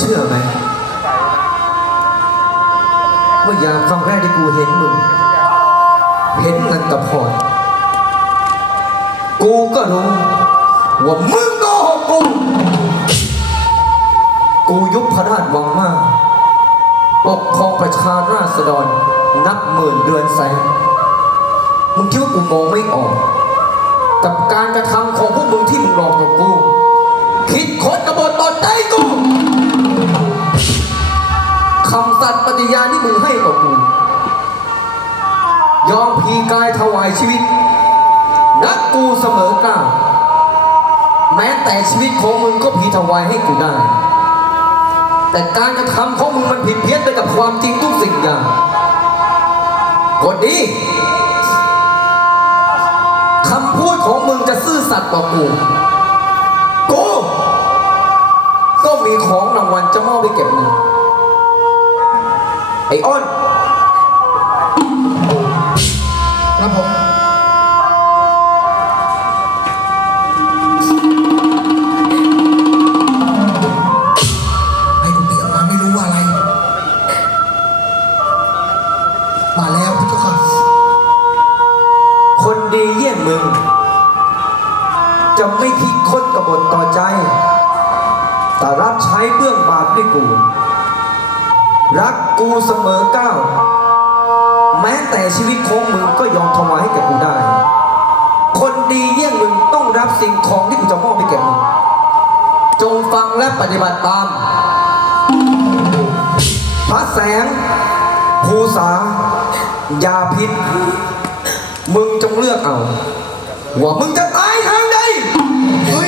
เชื่อไหมเมื่อยามครั้งแรกที่กูเห็นมึง เห็นนันตพรกูก็รู้ว่ามึงโก็หกกู กูยุบพระราชวังมาก ปกครองประชาราษฎร นับหมื่นเดือนแสน มึงคิดว่ากูมองไม่ออก กับการกระทำของพวกมึงที่มึงหลอกกับกู คิดค้นกบฏ ฏิญาณที่มึงให้กับกูยอมพีกายถวายชีวิต นักกูเสมอกล้าแม้แต่ชีวิตของมึงก็พีถวายให้กูได้ แต่การกระทำของมึงมันผิดเพี้ยนไปกับความจริงทุกสิ่งอย่างกดดีคำพูดของมึงจะซื่อสัตย์ต่อกู กู ก็มีของรางวัลจะมอบไปเก็บมึง ไอ้อ้อนครับผมให้คุณเตี๋ยวมาไม่รู้ว่าอะไร มาแล้วพี่เจ้าค่ะคนดีเยี่ยงมึง จะไม่คิดคดกบฏต่อใจ แต่รับใช้เบื้องบาปด้วยกู รัก กูเสมอก้าวแม้แต่ชีวิตของมึงก็ยอมถวายให้แก่กูได้ คนดีเยี่ยงมึงต้องรับสิ่งของที่กูจะมอบให้แก่มึงจงฟังและปฏิบัติตาม พระแสง ภูษายาพิษ มึงจงเลือกเอา ว่ามึงจะตายทางใดเฮ้ย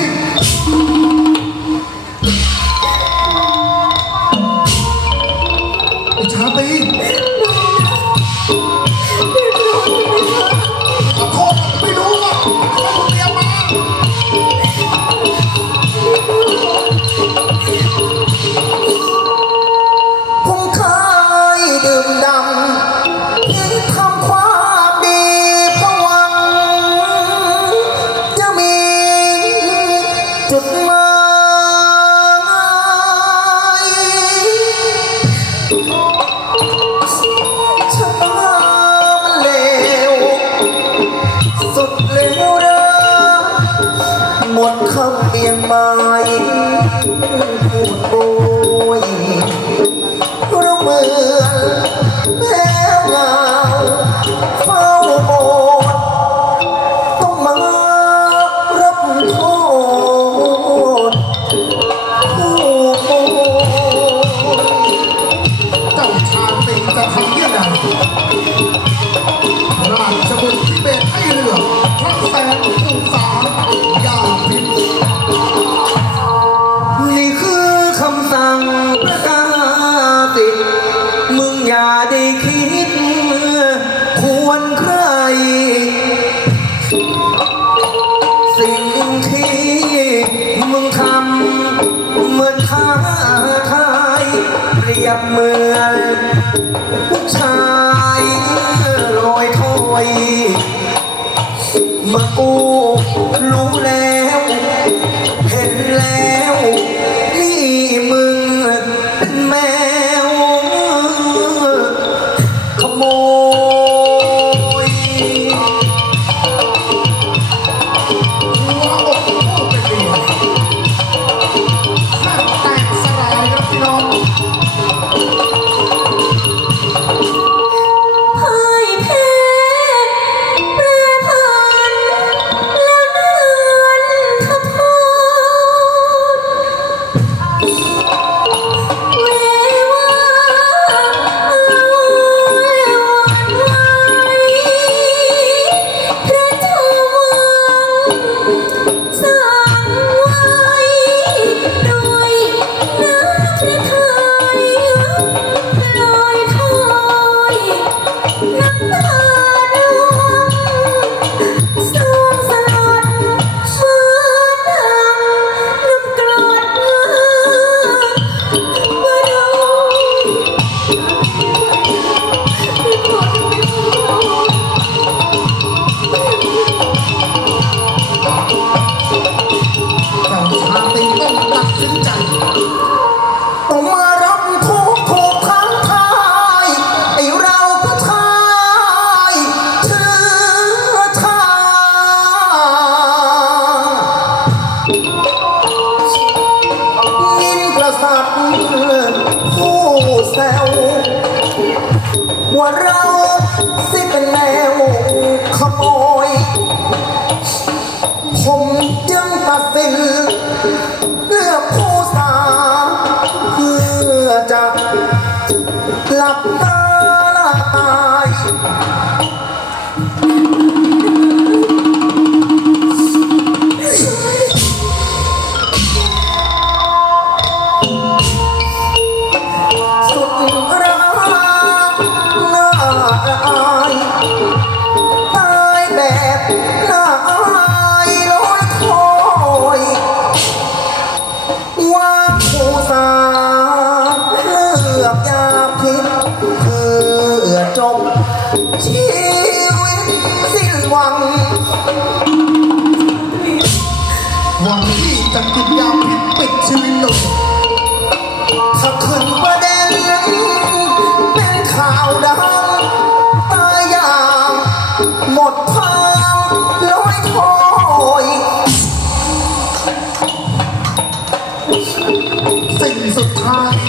ងម៉ាយជុំពូនពួយរំមើល สิ่งที่มึงทำเหมือนท้าทายเปรียบเหมือนผู้ชายลอยถอยมากูรู้แล้ว ว่าเราสิเป็นแนวขโมย ผมจึงตัดสินเลือกผู้สาเพื่อจะหลับตาละตาย อายตายแบบน่าอายลอยคอยว่าผู้สาเลือกยาพิษเพื่อจบชีวิตสิ้นหวัง หวังที่จะกินยาพิษปิดชีวิตลงถ้าขึ้นประเด็นเป็นข่าวดัง 啊。